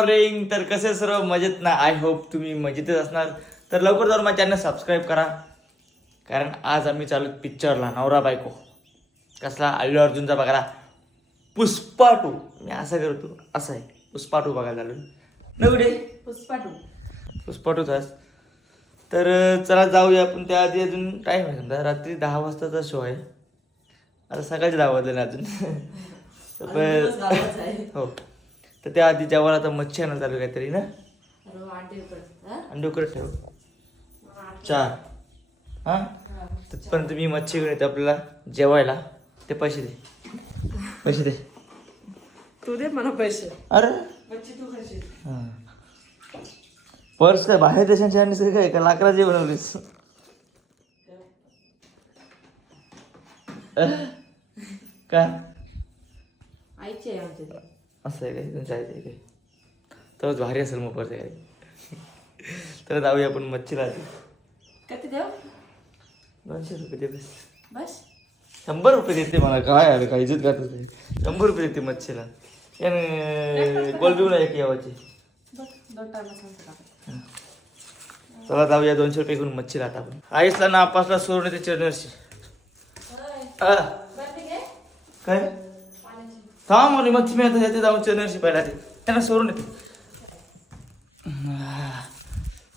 Morning. तर कसे सर्व मजेत ना? आय होप तुम्ही मजेतच असणार. तर लवकर जाऊन माझ्या चॅनल सबस्क्राईब करा, कारण आज आम्ही चालू पिक्चरला नवरा बायको. कसला? अल्लू अर्जुनचा बघायला, पुष्पा 2. मी असं करतो, असं आहे, पुष्पा 2 बघायला चालू नवडे. पुष्पा 2 तास. तर चला जाऊया आपण. त्याआधी अजून टाईम आहे, समजा रात्री 10 वाजताचा शो आहे. आता सकाळचे 10 वाजले ना अजून. हो. तर त्याआधी जेव्हा आता मच्छी आणायला चालू काहीतरी ना, अंडे उकडत ठेव 4. हां, तिथपर्यंत मी मच्छी घेऊन येते आपल्याला जेवायला. ते पैसे दे तू दे मला पैसे. अरे मच्छी तू खाशील. हां, पर्स काय बाहेर देशांची आणलीस काय का लाकडाची बनवलीस? का आईची आहे आमच्या. असं आहे काय? तुमच्या आहे काय? तरच भारी असेल मग पर्स काय. तर जाऊया आपण मच्छीला. किती देऊ? 200 रुपये दे बस. बस 100 रुपये देते मला. काय आलं काय इज्जत घातलं ते. 100 रुपये देते मच्छीला. याने गोलबिवला एक यावाची. दोन टाइम सांगतो. चला जाऊया. 200 रुपये घेऊन मच्छीला आता आपण. आईसला नापासला सोडून येते चर्नरशी. काय थांब म्हणे मच्छी मी आता येते जाऊन चर्नरशी पहिला ते त्यांना सोडून येते.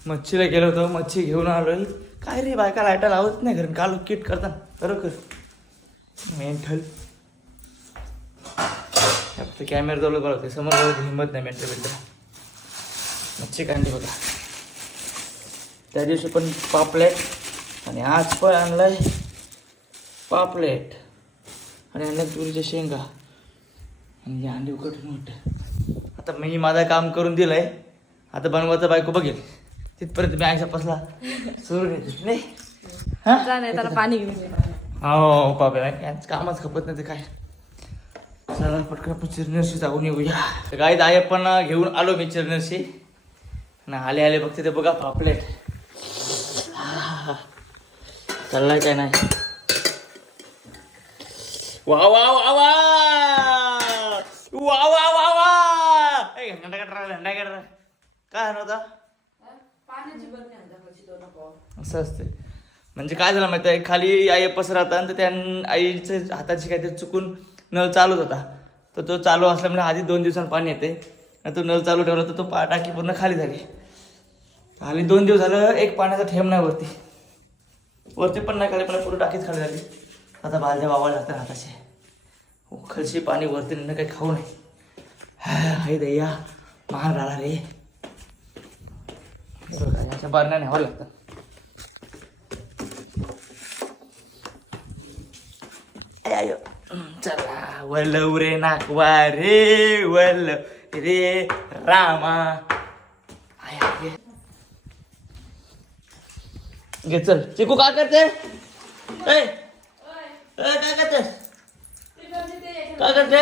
मच्छीला गेलो होतो, मच्छी घेऊन आलोय. काय रे बायका लाईटा लावत नाही घरून, काल किट करता खरोखर मेंटल. फक्त कॅमेरा जवळ कळवते, समोर हिंमत नाही मेंटल बिंटल. मच्छी कांडी बघा. त्या दिवशी पण पापलेट आणि आज पण आणलाय पापलेट आणि आणल्या तुरीच्या शेंगा आणि अंडी उकडून मोठं. आता मी माझं काम करून दिलंय, आता बनवायचं बायको बघेल. तिथपर्यंत मी आईचा पसला सुरू घेते नाही. त्याला पाणी घेऊन ये. हो पापे कामच खपत नाही ते काय. चला पटकन आपण चिरनरशी जाऊन येऊया. तर काय आई पण घेऊन आलो मी चिरनरशी ना. आले बघते ते बघा पापलेट. चाललाय काय नाही. वा वा वा वा वा वा वा वा. काय नव्हता असं असते. म्हणजे काय झालं माहिती आहे, खाली आई पसरता तर त्या आईच्या हाताची काहीतरी चुकून नळ चालूच होता. तर तो चालू असल्यामुळे आधी 2 दिवसांनी पाणी येते. तो नळ चालू ठेवला तर तो टाकी पूर्ण खाली झाली. खाली 2 दिवस झालं, एक पाण्याचा थेंब नाही वरती पण नाही, खाली पण पूर्ण टाकीच खाली झाली. आता बालद्या वावायला लागतात हाताचे. खालशी पाणी वरती नाही, काही खाऊ नाही. हाय दैया महाग राहणार रे. अशा बारण्या न्यावं लागतं. चला वल्लव रे नाकवा रे वल्लव रे रामा. घे चल. चिकू काय करते? काय करते? काय करते?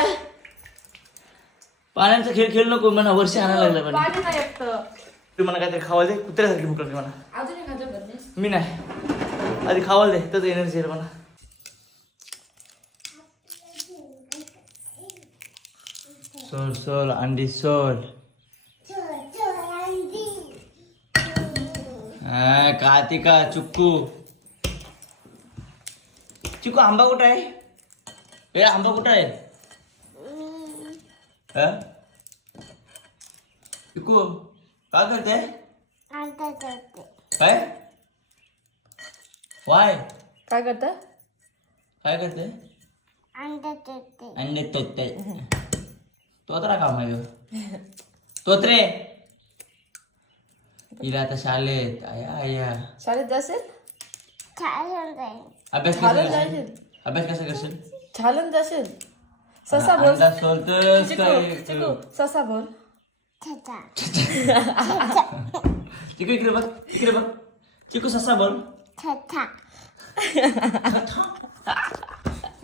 पाण्याचा खेळ खेळ नको म्हणा. वर्षी आणायला लागला पाणी. तू म्हणा काहीतरी खावायला दे. कुत्र्यासारखी भूक लागली म्हणा. मी नाही, आधी खावायला दे तर एनर्जी येईल म्हणा. सोल सोल अंडी सोल. कार्तिका चुक्कू चिकू आंबा कुठं आहे? ए आंबा कुठं आहे? चिकू काय करते? काय वाय काय करत? काय करते? अंडे तोते. तोतरा काम आहे तोत्रे. हिला आता शाळेत आया शाळेत जाशील? अभ्यास कसा करशील? छालन जाशील. ससा बोल. चिकू ससा बोल. चिकू इकडे बघ, इकडे बघ. चिकू ससा बोल.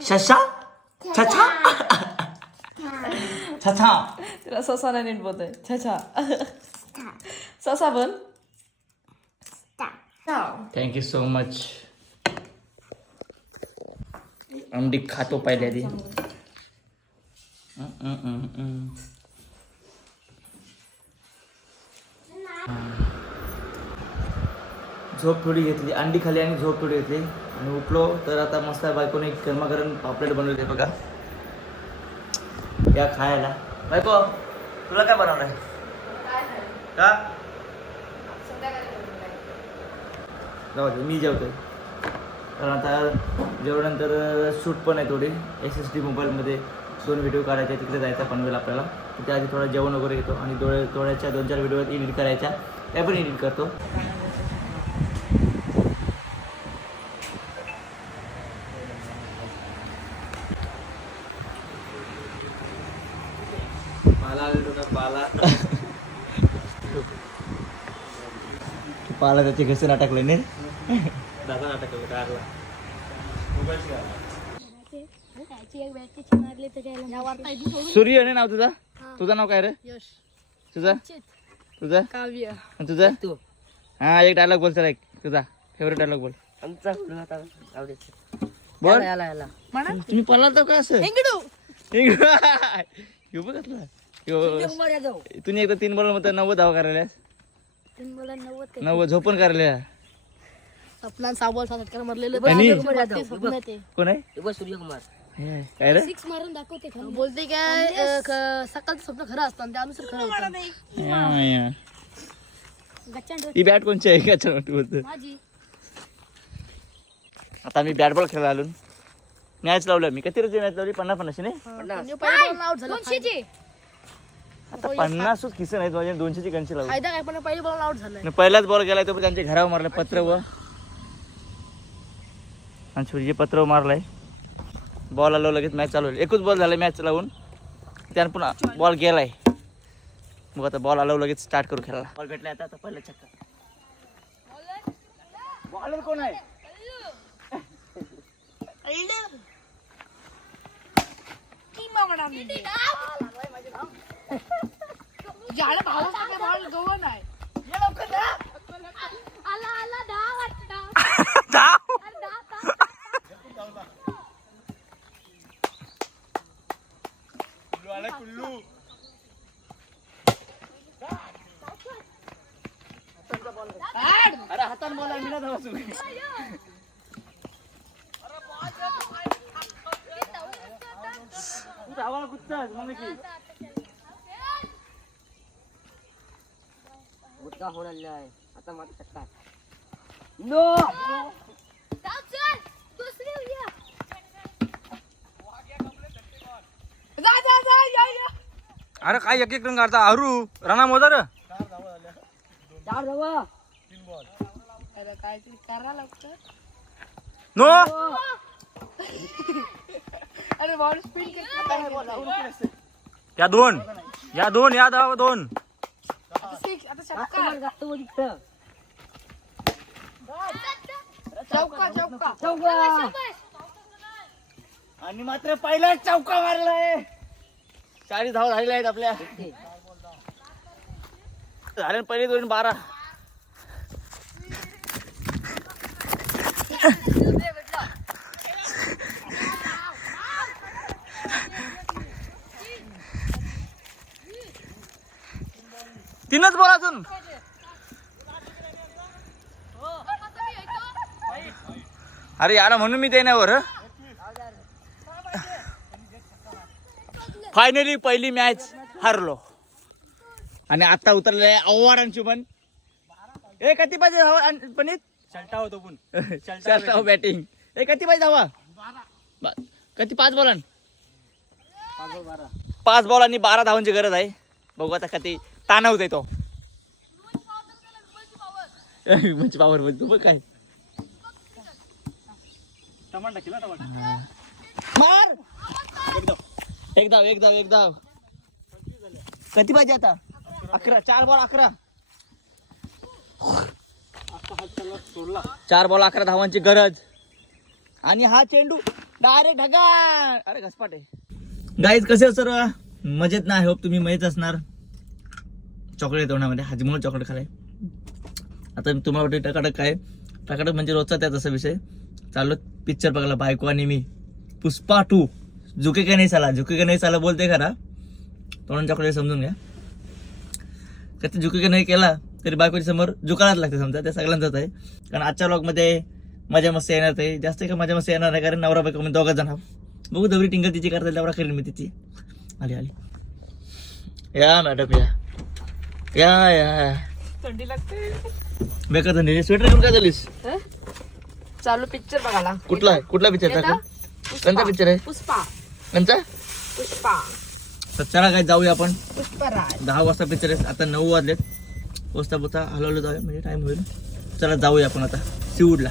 शशा छछा छछा. तिला ससा नाही नीट बोलतोय. छछा ससा बोल. Thank you so much. अंडी खातो पहिल्या आधी. झोप थोडी घेतली, अंडी खाली आणि झोप थोडी घेतली आणि उठलो तर आता मस्त बायकोने गरमागरम पापलेट बनवले बघा या खायला. बायको तुला काय बनवलंय का? जाऊ दे मी जेवतोय कारण आता जेवणानंतर शूट पण आहे थोडी SSD मोबाईलमध्ये 2 व्हिडिओ काढायचे तिकडे जायचा पनवेल आपल्याला. त्याआधी थोडा जेवण वगैरे घेतो आणि डोळ्याच्या 2-4 व्हिडिओ एडिट करायच्या त्या पण एडिट करतो. पाला त्याचे घसर अटकले नाही दादा अटकले कारला. सूर्य आहे नाव तुझं? तुझं नाव काय रे? यश. तुझं? तुझं? काव्य. आणि तुझं? हा एक डायलॉग बोल चला, एक तुझा फेवरेट डायलॉग बोल. बोल. तुम्ही पळाल तर काय असं तुम्ही एकदा 3 बॉल मध्ये 90 धावा करायला 90 झोपून करायला. सपना 6 बॉल 7 षटकार मारलेले. कोण आहे? सूर्यकुमार. काय रे? 6 मारून दाखवते. बोलते काय सकाळचं स्वप्न खरं असतं आणि त्यानुसार खरं होतं. ही बॅट कोणची आहे का? बोलतो आता मी बॅट बॉल खेळायला आलो. मॅच लावलं मी. किती रची मॅच लावली? 50-50 नाही आता 50 खिसन आहेत माझ्या 200ची कन्सी लावली. फायदा काय पण पहिली बॉल आउट झालाय. पहिलाच बॉल गेलाय तो त्यांच्या घरावर मारलं पत्र व आणि सूर्य पत्र मारलाय. बॉल आलो लगेच मॅच चालू होईल. एकच बॉल झालाय मॅच लावून त्यानं पुन्हा बॉल गेलाय. मग आता बॉल आलो लगेच स्टार्ट करू खेळायला. बॉल भेटलाय आता पहिला चक्कर. बॉलर कोण आहे? अरे हातान बॉल आहे मी ना धावा चुकली. धावा कुठचाच मग की गुटका होणार आहे आता मात्र चक्का. नो अरे काय एक रन काढता हरू राणा मोजा रे. 4 धावा. काहीतरी करा लागतं. नो अरे बॉल स्पीड या दोन या धावा 2. आता षटकार. चौका. आणि मात्र पहिला चौका मारलाय. 40 धावा झालेल्या आहेत आपल्या. झाले पहिले 2-12. तीनच बॉल अजून. अरे यार म्हणून मी देण्यावर फायनली पहिली मॅच हारलो आणि आता उतरले आव्हाडांची पण. ए किती पाहिजे धावा पनीत? चलटा होतो पण बॅटिंग. ए किती पाहिजे धावा? किती? 5 बॉलां 5 बॉल आणि 12 धावांची गरज आहे. बघू आता किती ताना होत तो. म्हणजे पावर बोलतो बघ काय मार. एक धाव. किती पाहिजे आता? 11. 4 बॉल 11. 4 बॉल 11 धावांची गरज आणि हा चेंडू डायरेक्ट ढगा. अरे घसपाट आहे. गाईज कसे सर्व मजेत ना? होप तुम्ही मजेत असणार. चॉकलेट तोंडामध्ये हाजमोला चॉकलेट खालाय. आता तुम्हाला वाटतं टकाटक काय? टकाटक म्हणजे रोजचा त्याच असा विषय. चाललो पिक्चर बघायला बायको आणि मी. पुष्पा 2 झुके का नाही साला बोलते खरा. तोंड चॉकलेट समजून घ्या. कधी झुके का नाही केला तरी बायकोच्या समोर झुकायलाच लागते समजा, त्या सगळ्यांचाच आहे. कारण आजच्या व्लॉगमध्ये मजा मस्ती येणार आहे, जास्त काही मजा मस्ती येणार नाही कारण नवरा बायको मी दोघंच जण आहोत. बघू दवरी टिंगल तिची करता तेवढा करेन मी तिची. आली या मॅडम या थंडी लागते. बेकार थंडी. स्वेटर घेऊन काय झालीस? चालू पिक्चर बघायला. कुठला पिक्चर टाका? कोणता पिक्चर आहे? पुष्पा. कोणता? पुष्पा. तर चला काय जाऊया आपण. पुष्पराज. 10 वाजता पिक्चर आहे, आता 9 वाजलेत. पोचता पोचता हलवलं जाऊया म्हणजे टाइम होईल. चला जाऊया आपण आता सीवूडला.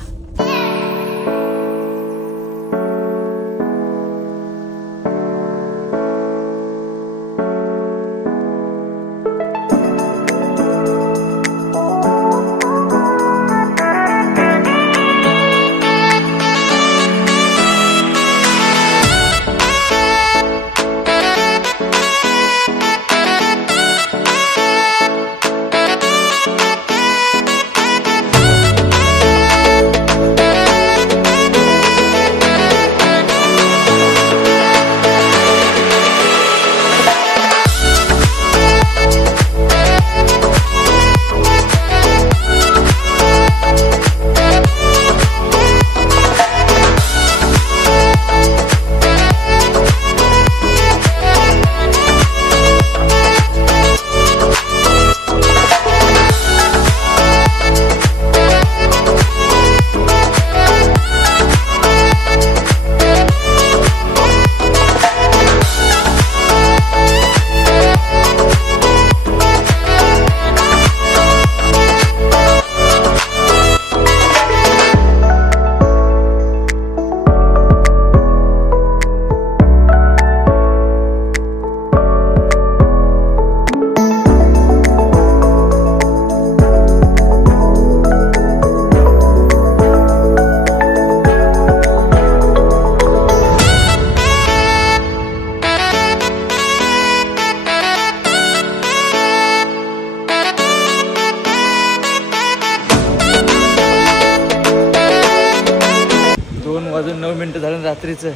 वाजून 9 मिनिटं झालं रात्रीचं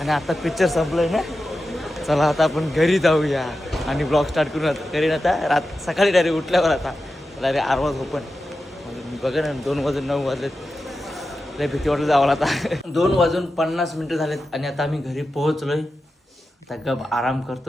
आणि आता पिक्चर संपलंय ना. चला आता आपण घरी जाऊया आणि ब्लॉग स्टार्ट करून करीन आता सकाळी डायरेक्ट उठल्यावर आता डायरेक्ट 8 वाज ओपन. बघा ना 2 वाजून 9 वाजलेत. लय भीती वाटलं जावं आता. 2 वाजून 50 मिनिटं झालेत आणि आता आम्ही घरी पोहोचलोय. आता गप आराम करतो.